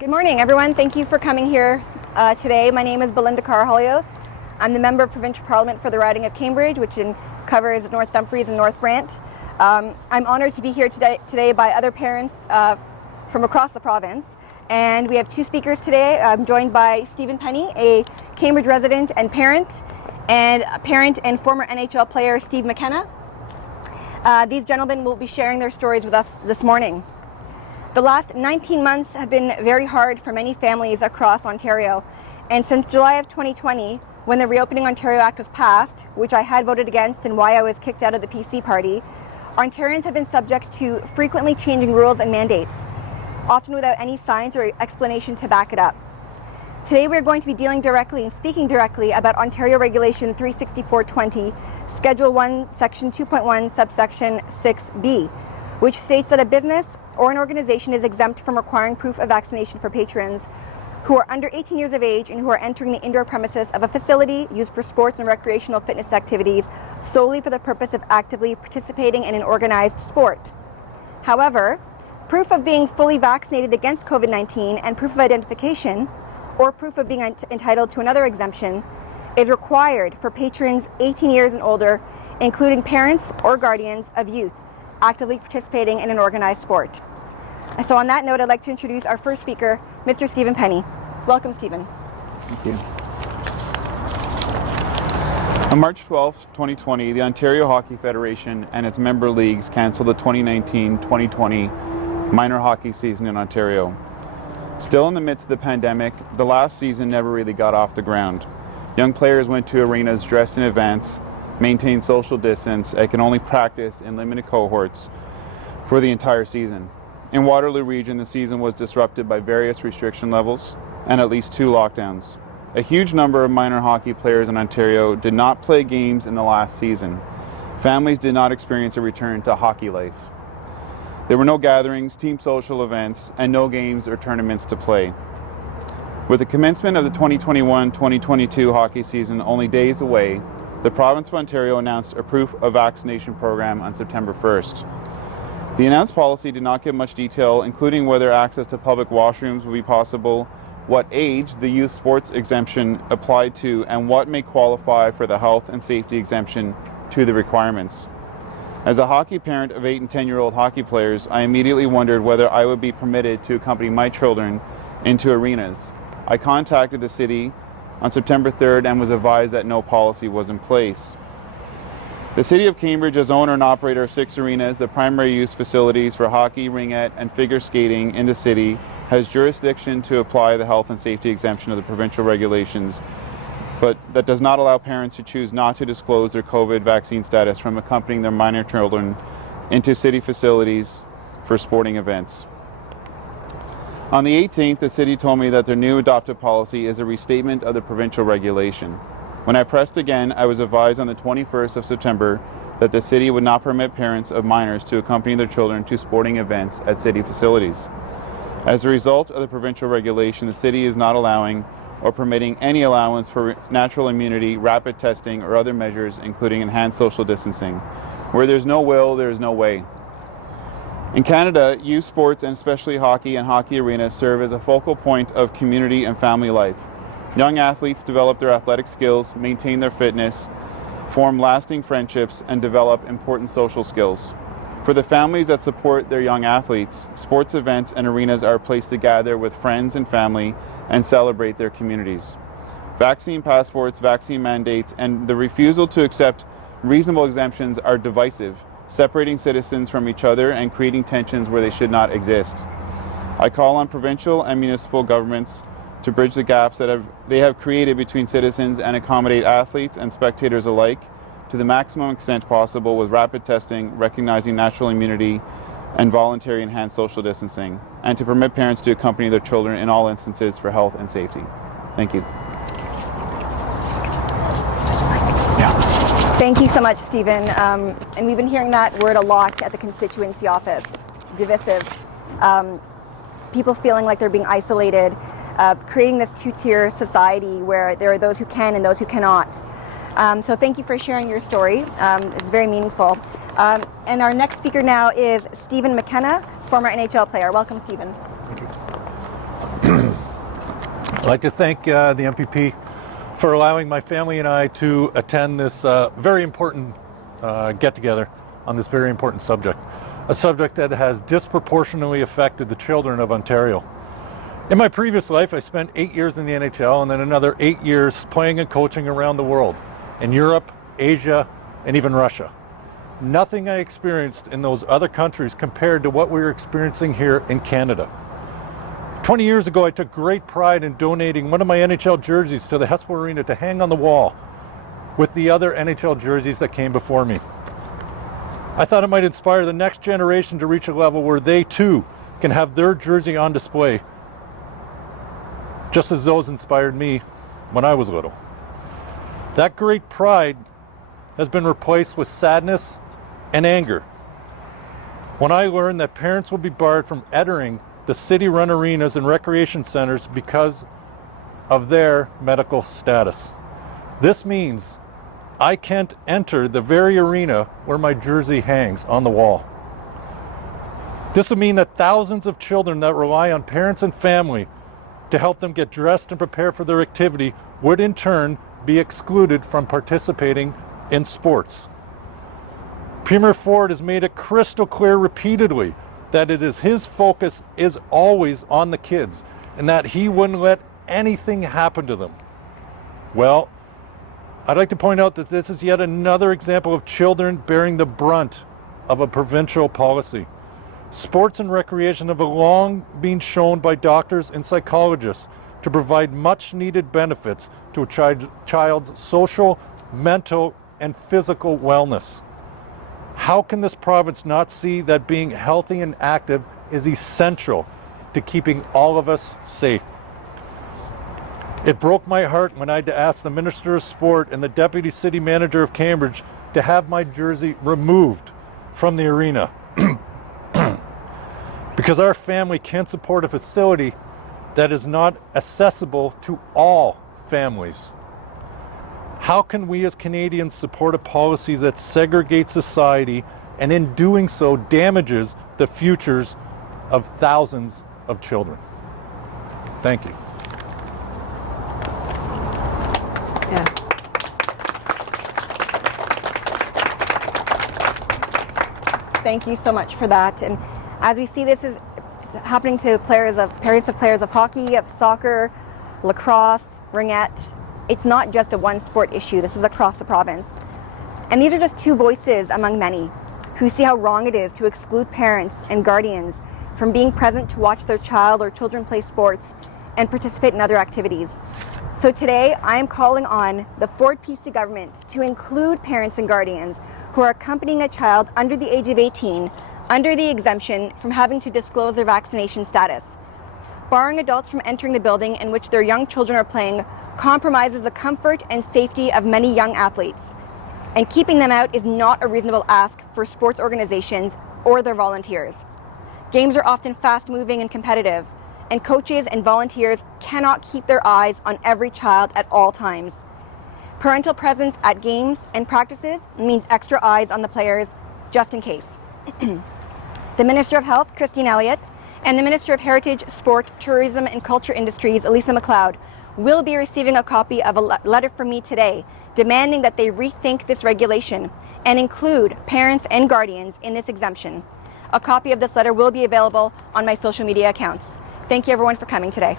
Good morning, everyone. Thank you for coming here today. My name is Belinda Karahalios. I'm the Member of Provincial Parliament for the riding of Cambridge, which covers North Dumfries and North Brant. I'm honoured to be here today by other parents from across the province. And we have two speakers today. I'm joined by Stephen Penney, a Cambridge resident and parent former NHL player Steve McKenna. These gentlemen will be sharing their stories with us this morning. The last 19 months have been very hard for many families across Ontario, and since July of 2020, when the Reopening Ontario Act was passed, which I had voted against and why I was kicked out of the PC party, Ontarians have been subject to frequently changing rules and mandates, often without any science or explanation to back it up. Today we're going to be dealing directly and speaking directly about Ontario Regulation 364/20, Schedule 1, Section 2.1, Subsection 6B, which states that a business or an organization is exempt from requiring proof of vaccination for patrons who are under 18 years of age and who are entering the indoor premises of a facility used for sports and recreational fitness activities solely for the purpose of actively participating in an organized sport. However, proof of being fully vaccinated against COVID-19 and proof of identification, or proof of being entitled to another exemption, is required for patrons 18 years and older, including parents or guardians of youth actively participating in an organized sport. So on that note, I'd like to introduce our first speaker, Mr. Stephen Penney. Welcome, Stephen. Thank you. On March 12, 2020, the Ontario Hockey Federation and its member leagues cancelled the 2019-2020 minor hockey season in Ontario. Still in the midst of the pandemic, the last season never really got off the ground. Young players went to arenas dressed in advance, maintained social distance, and can only practice in limited cohorts for the entire season. In Waterloo Region, the season was disrupted by various restriction levels and at least 2 lockdowns. A huge number of minor hockey players in Ontario did not play games in the last season. Families did not experience a return to hockey life. There were no gatherings, team social events, and no games or tournaments to play. With the commencement of the 2021-2022 hockey season only days away, the province of Ontario announced a proof of vaccination program on September 1st. The announced policy did not give much detail, including whether access to public washrooms would be possible, what age the youth sports exemption applied to, and what may qualify for the health and safety exemption to the requirements. As a hockey parent of 8 and 10-year-old hockey players, I immediately wondered whether I would be permitted to accompany my children into arenas. I contacted the city on September 3rd and was advised that no policy was in place. The City of Cambridge, as owner and operator of 6 arenas, the primary use facilities for hockey, ringette, and figure skating in the city, has jurisdiction to apply the health and safety exemption of the provincial regulations, but that does not allow parents who choose not to disclose their COVID vaccine status from accompanying their minor children into city facilities for sporting events. On the 18th, the city told me that their new adopted policy is a restatement of the provincial regulation. When I pressed again, I was advised on the 21st of September that the city would not permit parents of minors to accompany their children to sporting events at city facilities. As a result of the provincial regulation, the city is not allowing or permitting any allowance for natural immunity, rapid testing, or other measures, including enhanced social distancing. Where there's no will, there is no way. In Canada, youth sports, and especially hockey and hockey arenas, serve as a focal point of community and family life. Young athletes develop their athletic skills, maintain their fitness, form lasting friendships, and develop important social skills. For the families that support their young athletes, sports events and arenas are a place to gather with friends and family and celebrate their communities. Vaccine passports, vaccine mandates, and the refusal to accept reasonable exemptions are divisive, separating citizens from each other and creating tensions where they should not exist. I call on provincial and municipal governments to bridge the gaps that they have created between citizens and accommodate athletes and spectators alike to the maximum extent possible with rapid testing, recognizing natural immunity, and voluntary enhanced social distancing, and to permit parents to accompany their children in all instances for health and safety. Thank you. Thank you so much, Stephen. And we've been hearing that word a lot at the constituency office. It's divisive. People feeling like they're being isolated, creating this 2-tier society where there are those who can and those who cannot. So thank you for sharing your story. It's very meaningful. And our next speaker now is Stephen McKenna, former NHL player. Welcome, Stephen. Thank you. I'd like to thank the MPP for allowing my family and I to attend this very important get-together on this very important subject, a subject that has disproportionately affected the children of Ontario. In my previous life, I spent 8 years in the NHL and then another 8 years playing and coaching around the world, in Europe, Asia, and even Russia. Nothing I experienced in those other countries compared to what we were experiencing here in Canada. 20 years ago, I took great pride in donating one of my NHL jerseys to the Hespo Arena to hang on the wall with the other NHL jerseys that came before me. I thought it might inspire the next generation to reach a level where they too can have their jersey on display, just as those inspired me when I was little. That great pride has been replaced with sadness and anger when I learned that parents will be barred from entering the city-run arenas and recreation centers because of their medical status. This means I can't enter the very arena where my jersey hangs on the wall. This would mean that thousands of children that rely on parents and family to help them get dressed and prepare for their activity would in turn be excluded from participating in sports. Premier Ford has made it crystal clear repeatedly that his focus is always on the kids and that he wouldn't let anything happen to them. Well, I'd like to point out that this is yet another example of children bearing the brunt of a provincial policy. Sports and recreation have long been shown by doctors and psychologists to provide much needed benefits to a child's social, mental, and physical wellness. How can this province not see that being healthy and active is essential to keeping all of us safe? It broke my heart when I had to ask the Minister of Sport and the Deputy City Manager of Cambridge to have my jersey removed from the arena because our family can't support a facility that is not accessible to all families. How can we as Canadians support a policy that segregates society and in doing so damages the futures of thousands of children? Thank you. Yeah. Thank you so much for that. And as we see, this is happening to parents of players of hockey, of soccer, lacrosse, ringette. It's not just a one sport issue. This is across the province. And these are just two voices among many who see how wrong it is to exclude parents and guardians from being present to watch their child or children play sports and participate in other activities. So today, I am calling on the Ford PC government to include parents and guardians who are accompanying a child under the age of 18 under the exemption from having to disclose their vaccination status. Barring adults from entering the building in which their young children are playing compromises the comfort and safety of many young athletes. And keeping them out is not a reasonable ask for sports organizations or their volunteers. Games are often fast-moving and competitive, and coaches and volunteers cannot keep their eyes on every child at all times. Parental presence at games and practices means extra eyes on the players, just in case. The Minister of Health, Christine Elliott, and the Minister of Heritage, Sport, Tourism and Culture Industries, Elisa MacLeod, will be receiving a copy of a letter from me today demanding that they rethink this regulation and include parents and guardians in this exemption. A copy of this letter will be available on my social media accounts. Thank you everyone for coming today.